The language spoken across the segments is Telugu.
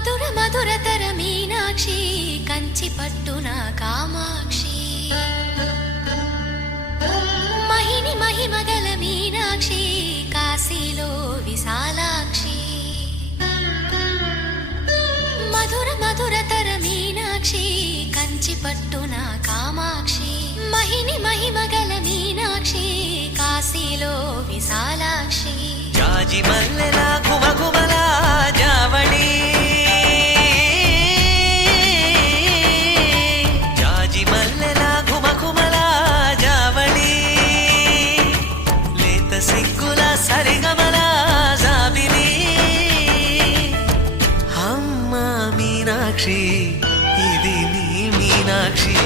మధుర మధురతర మీనాక్షి కంచి పట్టున కామాక్షి మహిని మహిమగల మీనాక్షి కాశీలో విశాలాక్షి మధుర మధురతర మీనాక్షి కంచి పట్టున కామాక్షి మహిని మహిమగల మీనాక్షి కాశీలో విశాలాక్షి జాజి మల్లెల ఘుమఘుమల జావళి జాజి మల్లెల ఘుమఘుమల జావళి లేత సిగ్గుల సరిగమల జాబిలి అమ్మ మీనాక్షి ఇది నీ మీనాక్షి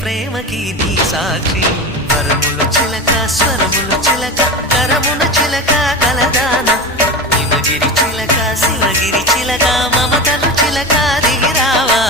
ప్రేమకి నీ సాక్షి వరముల చిలక స్వరముల చిలక కరమున చిలక కలదాన హిమగిరి చిలక శివగిరి చిలక మమతలు చిలక దిగిరావా